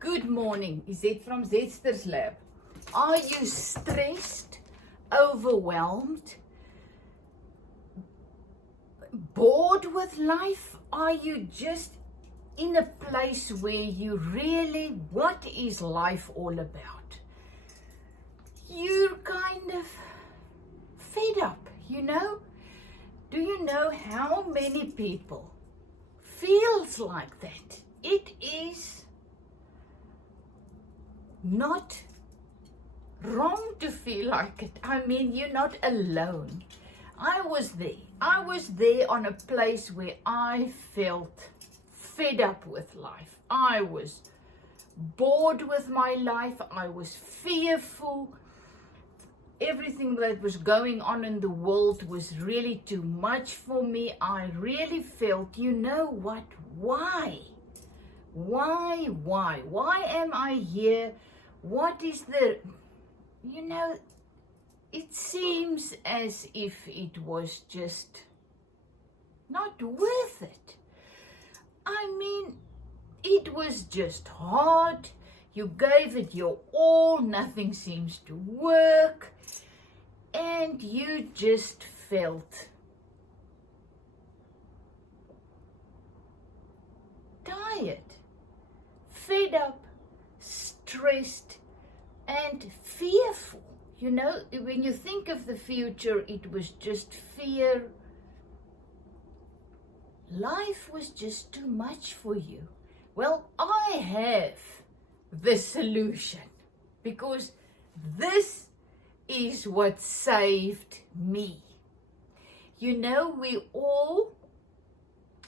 Good morning, Izet from Zetster's Lab. Are you stressed, overwhelmed, bored with life? Are you just in a place where you really, what is life all about? You're kind of fed up, you know? Do you know how many people feels like that? It is not wrong to feel like it. I mean, you're not alone. I was there on a place where I felt fed up with life. I was bored with my life. I was fearful. Everything that was going on in the world was really too much for me. I really felt, you know what? Why? Why am I here? What is the, you know, it seems as if it was just not worth it. I mean, it was just hard. You gave it your all, nothing seems to work, and you just felt tired, fed up, stressed, and fearful. You know, when you think of the future, it was just fear. Life was just too much for you. Well, I have the solution, because this is what saved me. You know,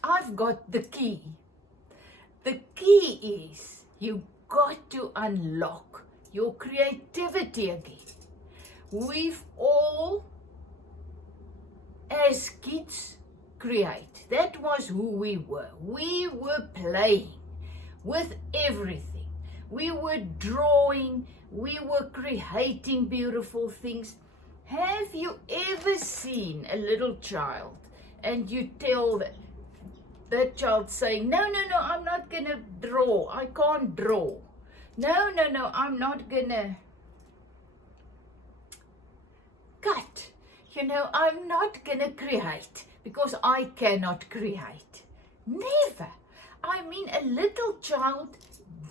I've got the key. The key is you got to unlock your creativity again. We've all, as kids, create. That was who we were. We were playing with everything. We were drawing. We were creating beautiful things. Have you ever seen a little child and you tell that child saying, no, I'm not going to draw. I can't draw. No, I'm not going to cut. You know, I'm not going to create because I cannot create. Never. I mean, a little child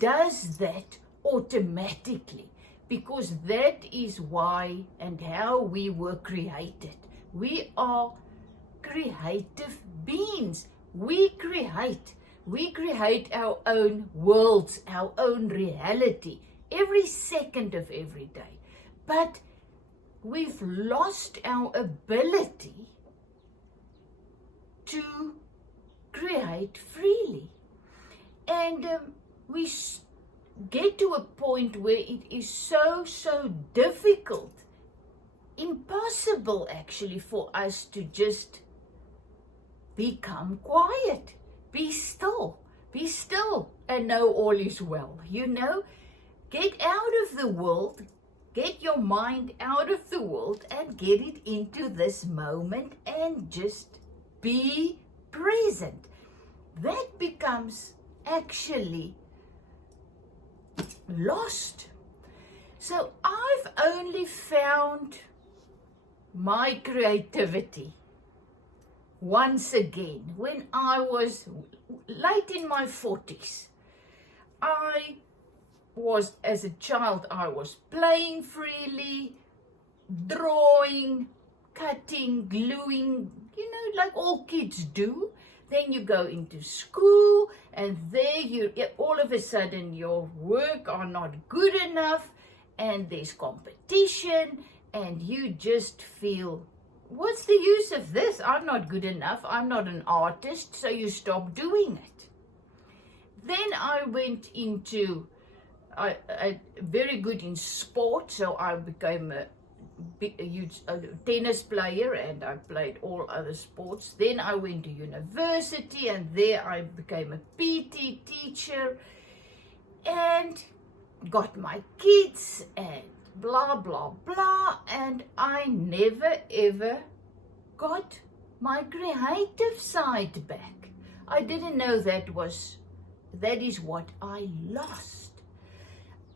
does that automatically, because that is why and how we were created. We are creative beings. We create our own worlds, our own reality, every second of every day. But we've lost our ability to create freely. And we get to a point where it is so difficult, impossible actually, for us to just become quiet, be still, and know all is well. You know, get out of the world, get your mind out of the world and get it into this moment and just be present. That becomes actually lost. So I've only found my creativity once again when I was late in my 40s. As a child, I was playing freely, drawing, cutting, gluing, you know, like all kids do. Then you go into school, and there all of a sudden your work are not good enough, and there's competition, and you just feel, what's the use of this? I'm not good enough. I'm not an artist. So you stop doing it. Then I went into very good in sport, so I became a huge tennis player, and I played all other sports. Then I went to university, and there I became a PT teacher and got my kids and blah blah blah, and I never ever got my creative side back. I didn't know that was that is what I lost.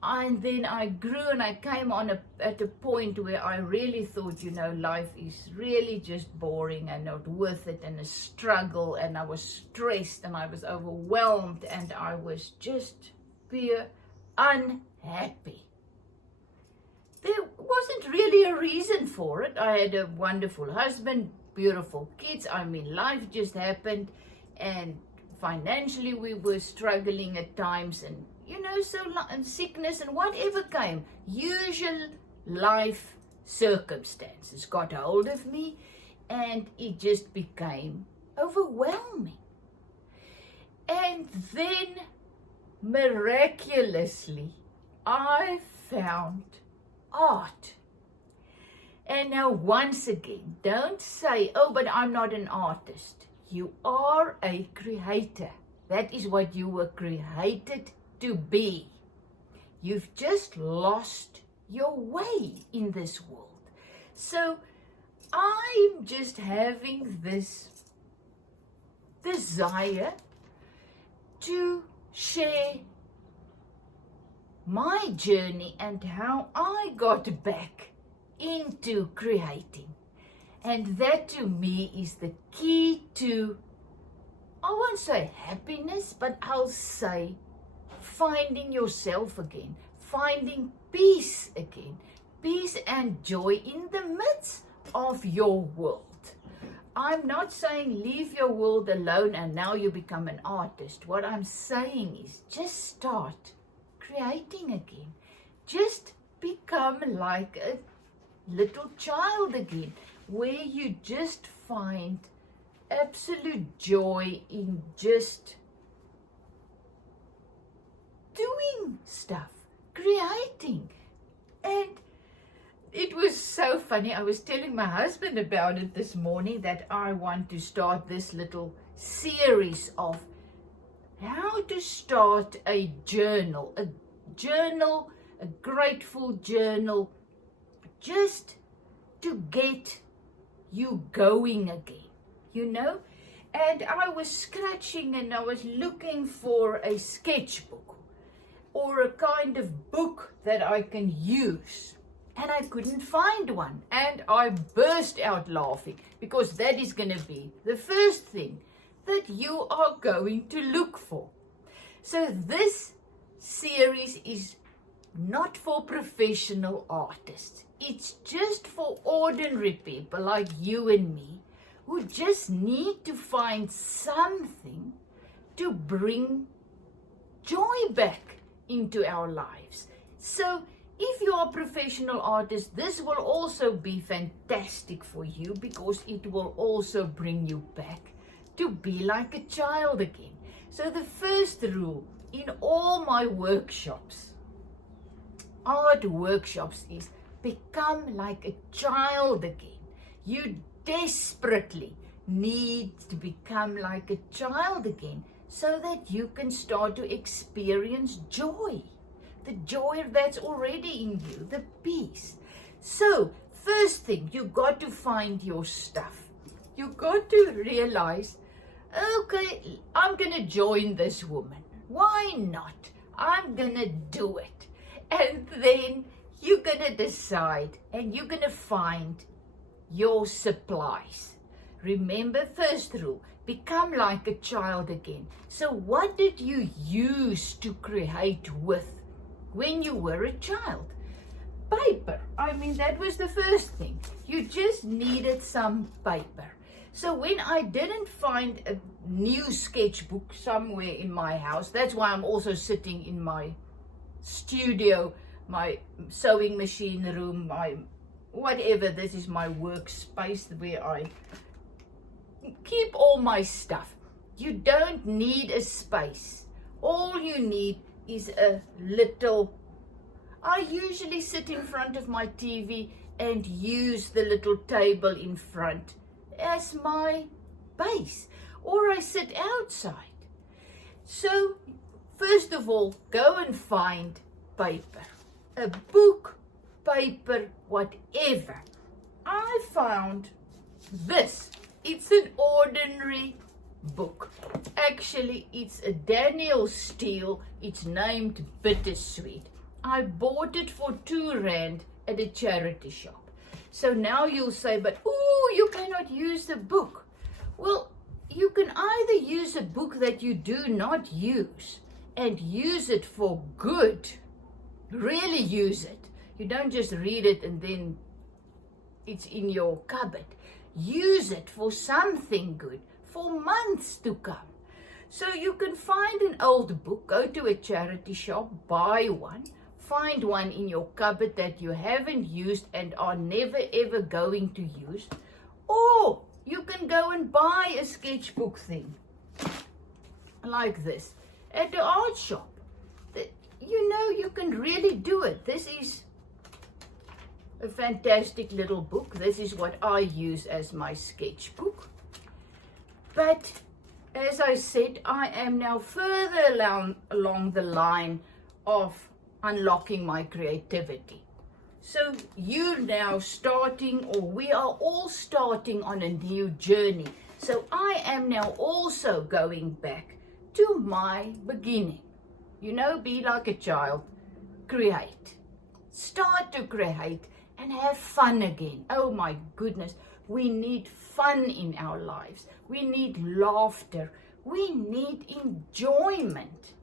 And then I grew and I came at a point where I really thought, life is really just boring and not worth it and a struggle, and I was stressed and I was overwhelmed and I was just pure unhappy. There wasn't really a reason for it. I had a wonderful husband, beautiful kids. Life just happened, and financially we were struggling at times, and and sickness and whatever came, usual life circumstances got hold of me, and it just became overwhelming. And then miraculously I found art. And now once again, don't say, oh, but I'm not an artist. You are a creator. That is what you were created to be. You've just lost your way in this world. So I'm just having this desire to share my journey and how I got back into creating. And that to me is the key to, I won't say happiness, but I'll say finding yourself again, finding peace again, peace and joy in the midst of your world. I'm not saying leave your world alone and now you become an artist. What I'm saying is just start creating again. Just become like a little child again, where you just find absolute joy in just doing stuff, creating. And it was so funny. I was telling my husband about it this morning, that I want to start this little series of how to start a journal, a grateful journal, just to get you going again, And I was scratching and I was looking for a sketchbook or a kind of book that I can use. And I couldn't find one. And I burst out laughing, because that is going to be the first thing that you are going to look for. So this series is not for professional artists. It's just for ordinary people like you and me, who just need to find something to bring joy back into our lives. So if you are a professional artist, this will also be fantastic for you, because it will also bring you back to be like a child again. So the first rule in all my workshops, art workshops, is become like a child again. You desperately need to become like a child again, so that you can start to experience joy. The joy that's already in you, the peace. So, first thing, you got to find your stuff. You got to realize, okay, I'm going to join this woman. Why not? I'm going to do it. And then you're going to decide, and you're going to find your supplies. Remember, first rule, become like a child again. So what did you use to create with when you were a child? Paper. That was the first thing. You just needed some paper. So when I didn't find a new sketchbook somewhere in my house, that's why I'm also sitting in my studio, my sewing machine room, my whatever. This is my workspace where I keep all my stuff. You don't need a space. All you need is a little. I usually sit in front of my TV and use the little table in front as my base, or I sit outside. So first of all, go and find paper, a book, paper, whatever. I found this. It's an ordinary book. Actually, it's a Daniel Steele. It's named Bittersweet. I bought it for R2 at a charity shop. So now you'll say, but ooh, you cannot use the book. Well, you can either use a book that you do not use and use it for good. Really use it. You don't just read it and then it's in your cupboard. Use it for something good, for months to come. So you can find an old book, go to a charity shop, buy one, find one in your cupboard that you haven't used and are never ever going to use, or you can go and buy a sketchbook thing like this at the art shop. You know, you can really do it. This is a fantastic little book. This is what I use as my sketchbook. But as I said, I am now further along the line of unlocking my creativity. So you're now starting, or we are all starting on a new journey. So I am now also going back to my beginning. You know, be like a child, create. Start to create and have fun again. Oh my goodness, we need fun in our lives. We need laughter. We need enjoyment.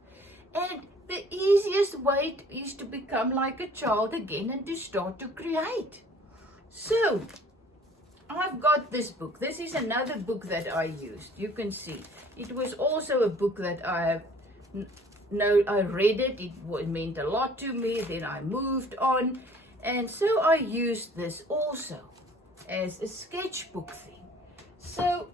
And the easiest way is to become like a child again and to start to create. So, I've got this book. This is another book that I used. You can see. It was also a book that I read it. It meant a lot to me. Then I moved on. And so I used this also as a sketchbook thing. So,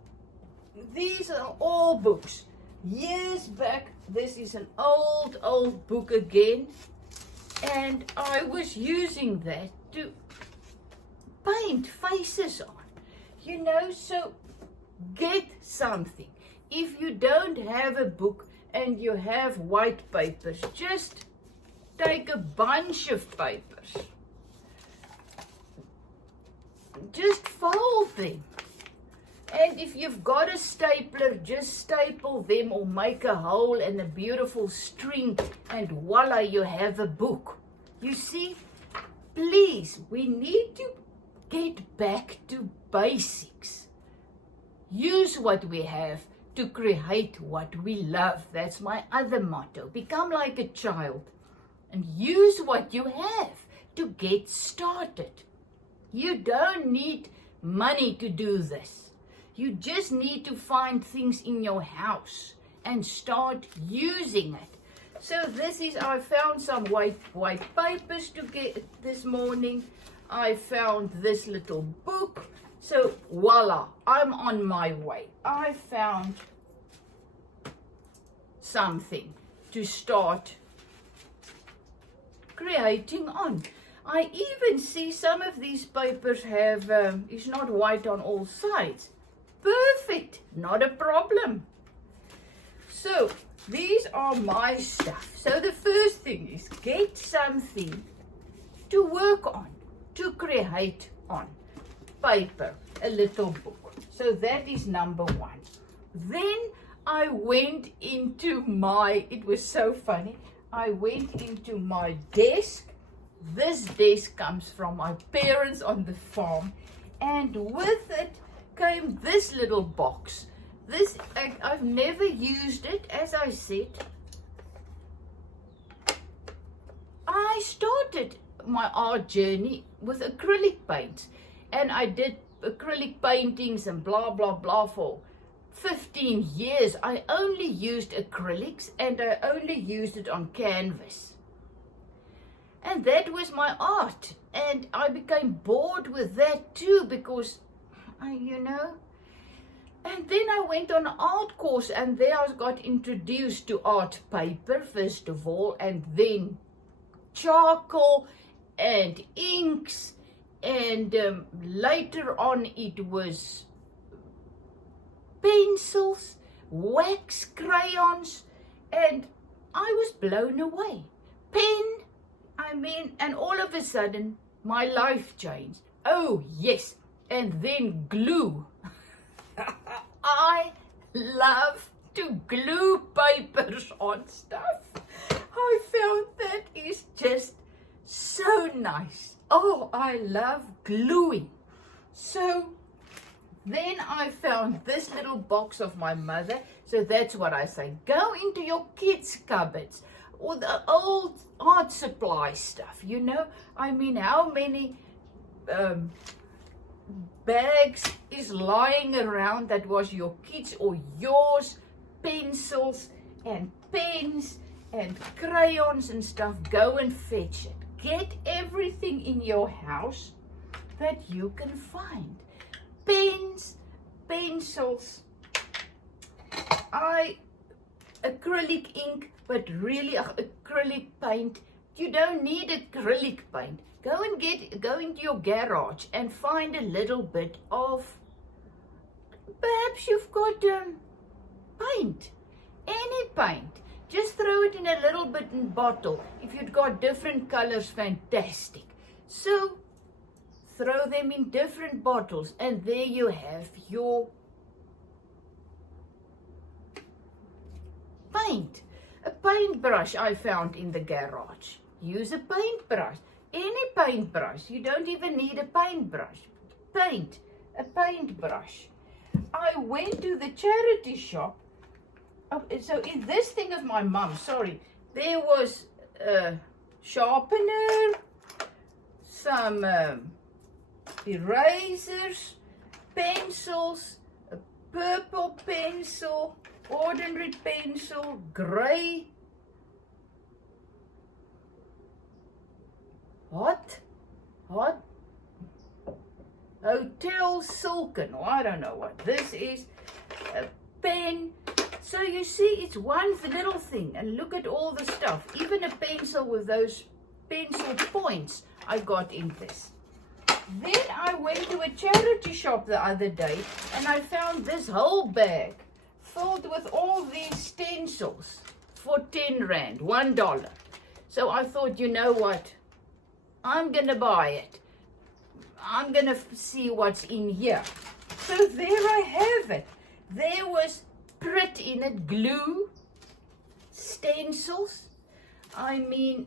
these are all books. Years back, this is an old book again, and I was using that to paint faces on, you know. So get something. If you don't have a book and you have white papers, just take a bunch of papers, just fold them. And if you've got a stapler, just staple them or make a hole and a beautiful string, and voila, you have a book. You see, please, we need to get back to basics. Use what we have to create what we love. That's my other motto. Become like a child and use what you have to get started. You don't need money to do this. You just need to find things in your house and start using it. So this is, I found some white papers to get this morning. I found this little book. So voila, I'm on my way. I found something to start creating on. I even see some of these papers have, it's not white on all sides. Perfect, not a problem. So these are my stuff. So the first thing is get something to work on, to create on. Paper, a little book. So that is number one. Then I went into it was so funny, I went into my desk. This desk comes from my parents on the farm, and with it came this little box. This, I've never used it, as I said. I started my art journey with acrylic paints, and I did acrylic paintings and blah blah blah for 15 years. I only used acrylics, and I only used it on canvas. And that was my art, and I became bored with that too, because you know. And then I went on an art course, and there I got introduced to art paper first of all, and then charcoal and inks, and later on it was pencils, wax, crayons, and I was blown away. And all of a sudden my life changed. Oh yes. And then glue. I love to glue papers on stuff. I found that is just so nice. Oh, I love gluing. So then I found this little box of my mother. So that's what I say. Go into your kids' cupboards or the old art supply stuff, you know. I mean, how many bags is lying around that was your kids or yours, pencils and pens and crayons and stuff. Go and fetch it. Get everything in your house that you can find. Pens, pencils, acrylic ink, but really acrylic paint. You don't need acrylic paint. Go into your garage and find a little bit of, perhaps you've got paint, any paint. Just throw it in a little bit in bottle. If you've got different colors, fantastic. So throw them in different bottles and there you have your paint. A paintbrush I found in the garage. Use a paintbrush. Any paintbrush. You don't even need a paintbrush. Paint. A paintbrush. I went to the charity shop. So in this thing of my mum, sorry, there was a sharpener, some erasers, pencils, a purple pencil, ordinary pencil, grey, hot, hotel silken, or I don't know what this is, a pen. So you see, it's one little thing, and look at all the stuff. Even a pencil with those pencil points I got in this. Then I went to a charity shop the other day and I found this whole bag filled with all these stencils for 10 Rand, $1. So I thought, you know what? I'm going to buy it. I'm going to see what's in here. So there I have it. There was Prit in it, glue, stencils. I mean,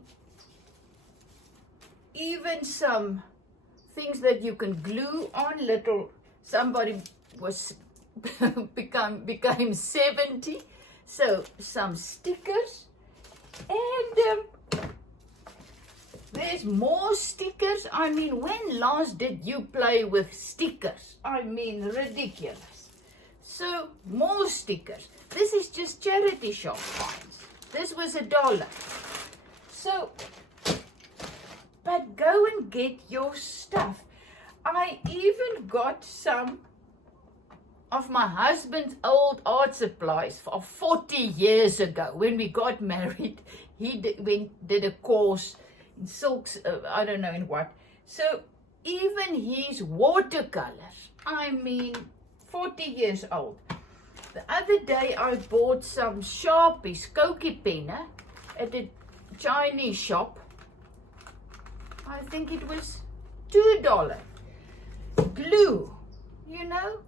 even some things that you can glue on. Little, somebody was became 70, so some stickers, and there's more stickers. I mean, when last did you play with stickers? I mean, ridiculous. So more stickers. This is just charity shop finds. This was $1. So, but go and get your stuff. I even got some of my husband's old art supplies of 40 years ago when we got married. He did a course in silks, I don't know in what. So even his watercolors, I mean, 40 years old. The other day I bought some Sharpies, Koki penna, at a Chinese shop. I think it was $2. Glue, you know,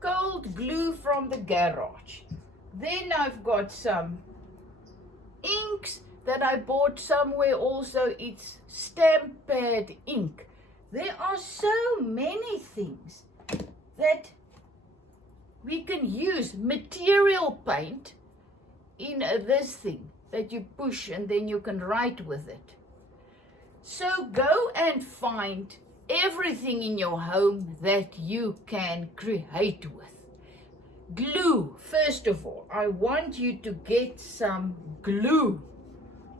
gold glue from the garage. Then I've got some inks that I bought somewhere also. It's stamp pad ink. There are so many things that we can use. Material paint in this thing that you push and then you can write with it. So go and find everything in your home that you can create with. Glue, first of all, I want you to get some glue.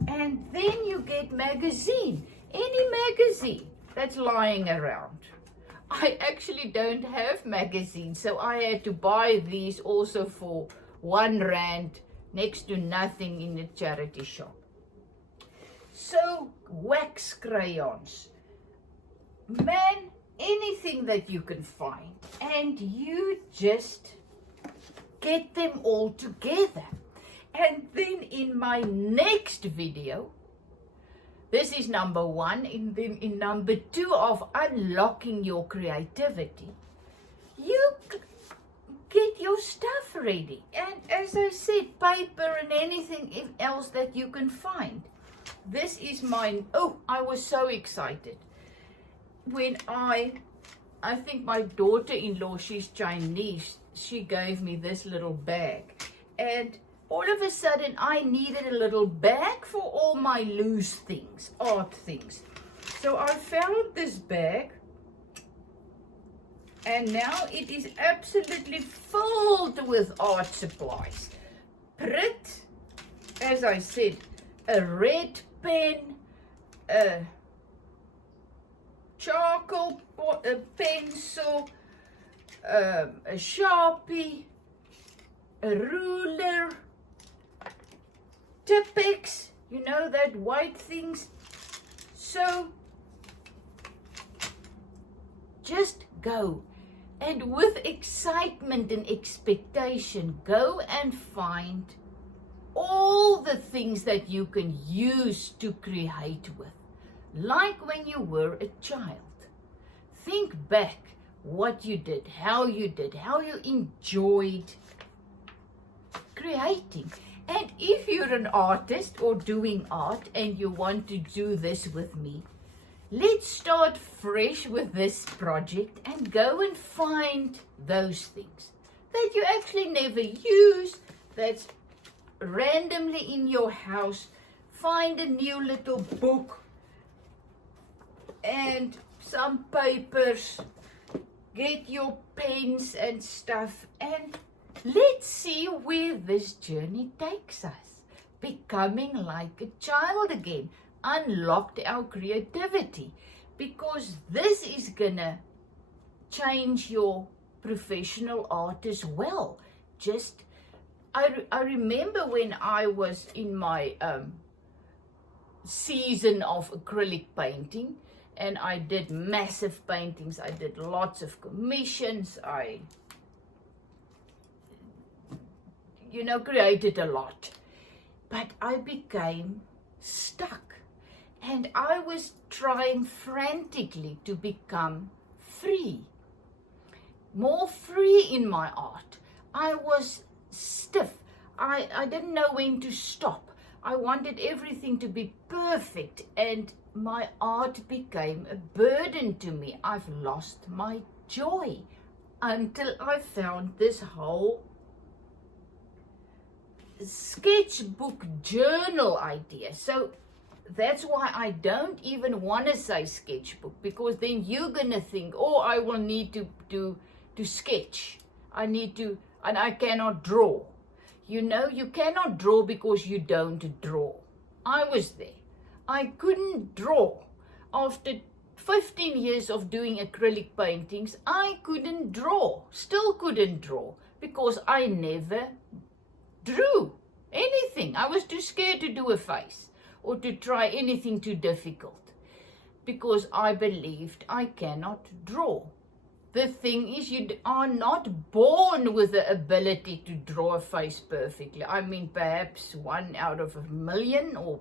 And then you get magazine, any magazine that's lying around. I actually don't have magazines, so I had to buy these also for 1 Rand, next to nothing in a charity shop. So wax crayons, man, anything that you can find, and you just get them all together. And then in my next video, this is number 1, in number 2 of unlocking your creativity, you get your your stuff ready. And as I said, paper and anything else that you can find. This is mine. Oh, I was so excited when I think my daughter-in-law, she's Chinese, she gave me this little bag. And all of a sudden, I needed a little bag for all my loose things, art things. So I found this bag. And now it is absolutely filled with art supplies. Prit, as I said, a red pen, a charcoal a pencil, a Sharpie, a ruler, Tipex, you know, that white things. So just go. And with excitement and expectation, go and find all the things that you can use to create with. Like when you were a child. Think back what you did, how you enjoyed creating. And if you're an artist or doing art and you want to do this with me, let's start fresh with this project and go and find those things that you actually never use, that's randomly in your house. Find a new little book and some papers, get your pens and stuff, and let's see where this journey takes us. Becoming like a child again. Unlocked our creativity, because this is gonna change your professional art as well. I remember when I was in my season of acrylic painting, and I did massive paintings. I did lots of commissions. I created a lot, but I became stuck. And I was trying frantically to become free, more free in my art. I was stiff. I didn't know when to stop. I wanted everything to be perfect, and my art became a burden to me. I've lost my joy until I found this whole sketchbook journal idea. So that's why I don't even want to say sketchbook, because then you're going to think, oh, I will need to sketch. And I cannot draw. You know, you cannot draw because you don't draw. I was there. I couldn't draw. After 15 years of doing acrylic paintings, I couldn't draw. Still couldn't draw, because I never drew anything. I was too scared to do a face or to try anything too difficult, because I believed I cannot draw. The thing is, you are not born with the ability to draw a face perfectly. I mean, perhaps 1 out of 1,000,000 or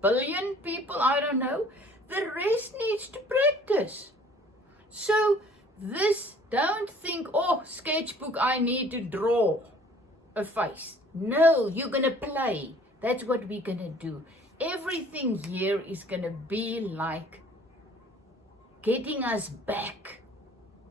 billion people, I don't know. The rest needs to practice. So don't think, oh, sketchbook, I need to draw a face. No, you're going to play. That's what we're going to do. Everything here is going to be like getting us back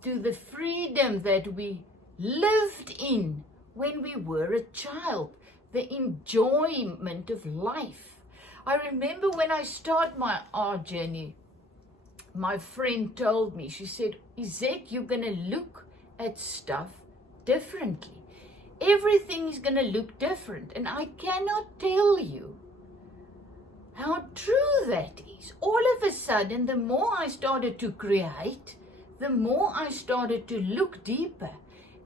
to the freedom that we lived in when we were a child, the enjoyment of life. I remember when I started my art journey, my friend told me, she said, Izette, you're going to look at stuff differently. Everything is going to look different. And I cannot tell you how true that is. All of a sudden, the more I started to create, the more I started to look deeper,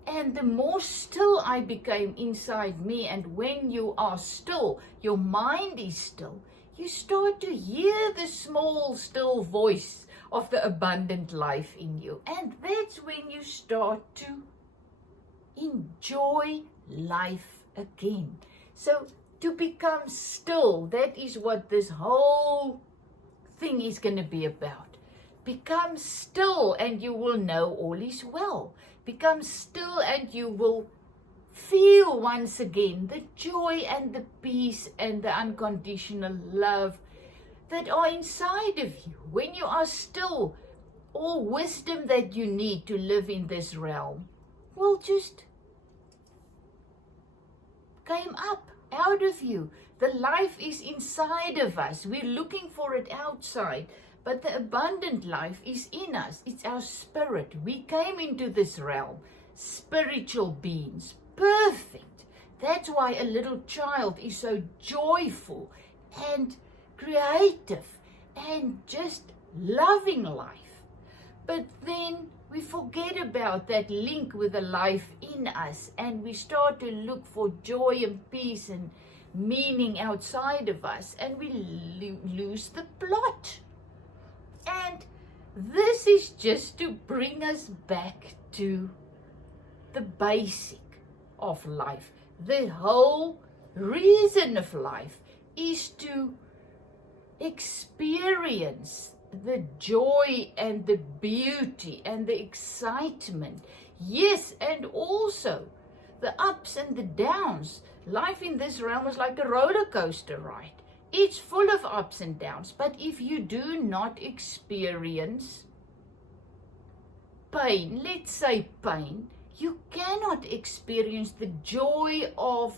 and the more still I became inside me. And when you are still, your mind is still, you start to hear the small, still voice of the abundant life in you. And that's when you start to enjoy life again. So to become still, that is what this whole thing is going to be about. Become still and you will know all is well. Become still, and you will feel once again the joy and the peace and the unconditional love that are inside of you. When you are still, all wisdom that you need to live in this realm will just came up out of you. The life is inside of us. We're looking for it outside, but the abundant life is in us. It's our spirit. We came into this realm, spiritual beings, perfect. That's why a little child is so joyful and creative and just loving life. But then we forget about that link with the life in us, and we start to look for joy and peace and meaning outside of us, and we lose the plot. And this is just to bring us back to the basic of life. The whole reason of life is to experience the joy and the beauty and the excitement. Yes, and also the ups and the downs. Life in this realm is like a roller coaster ride. It's full of ups and downs. But if you do not experience pain, let's say pain, you cannot experience the joy of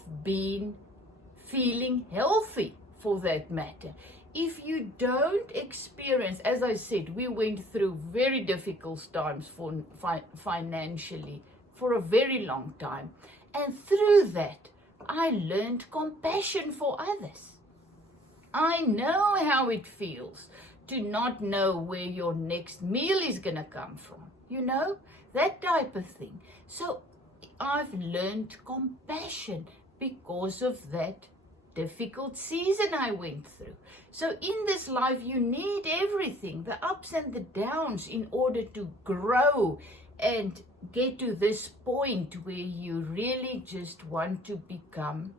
feeling healthy, for that matter. If you don't experience, as I said, we went through very difficult times financially for a very long time. And through that, I learned compassion for others. I know how it feels to not know where your next meal is going to come from. You know, that type of thing. So I've learned compassion because of that difficult season I went through. So in this life, you need everything, the ups and the downs, in order to grow and get to this point where you really just want to become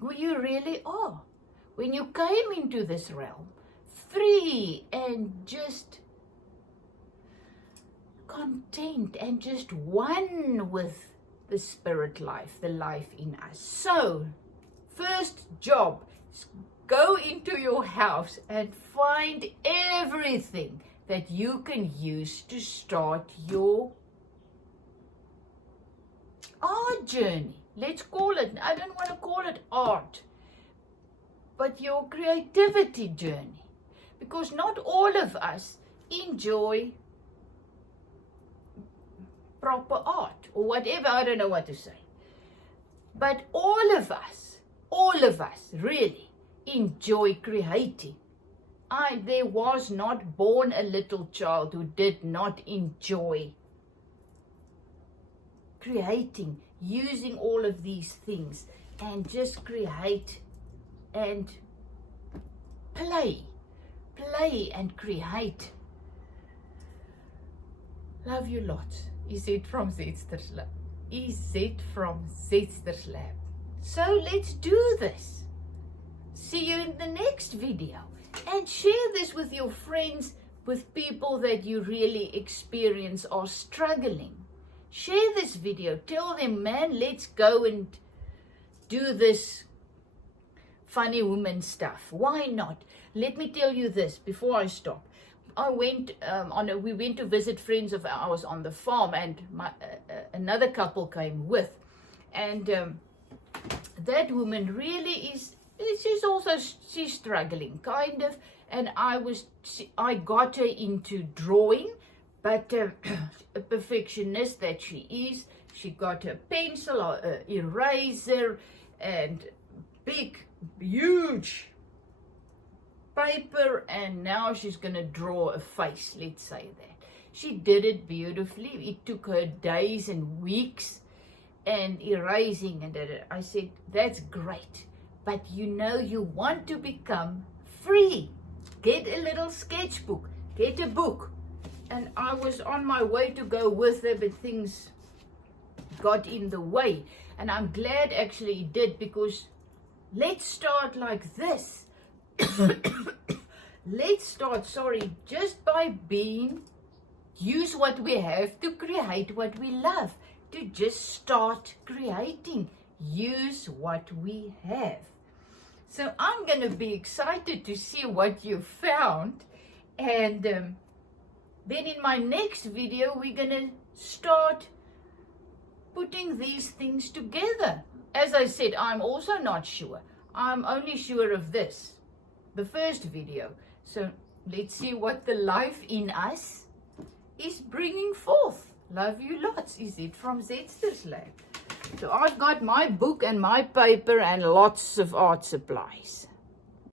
who you really are. When you came into this realm, free and just content and just one with the spirit life, the life in us. So, first job is go into your house and find everything that you can use to start your art journey. Let's call it, I don't want to call it art, but your creativity journey. Because not all of us enjoy proper art or whatever, I don't know what to say. But all of us really enjoy creating. There was not born a little child who did not enjoy creating, using all of these things and just create and play and create. Love you lots. Is it from Zetster's Lab? Is it from Zetster's Lab? So let's do this. See you in the next video. And share this with your friends, with people that you really experience are struggling. Share this video. Tell them, man, let's go and do this funny woman stuff. Why not? Let me tell you this before I stop. We went to visit friends of ours on the farm, and another couple came with, and that woman really she's struggling kind of, and I got her into drawing, but a perfectionist that she is, she got a pencil or an eraser and big, huge paper, and now she's going to draw a face, let's say that. She did it beautifully. It took her days and weeks and erasing, and I said, that's great, but you want to become free. Get a little sketchbook, get a book. And I was on my way to go with her, but things got in the way, and I'm glad actually it did, because let's start like this. Let's start, just by being use what we have to create what we love, to just start creating. Use what we have. So I'm going to be excited to see what you found. And then in my next video, we're going to start putting these things together. As I said, I'm also not sure. I'm only sure of this, the first video. So let's see what the life in us is bringing forth. Love you lots. Is it from Zetster's Lab? So I've got my book and my paper and lots of art supplies.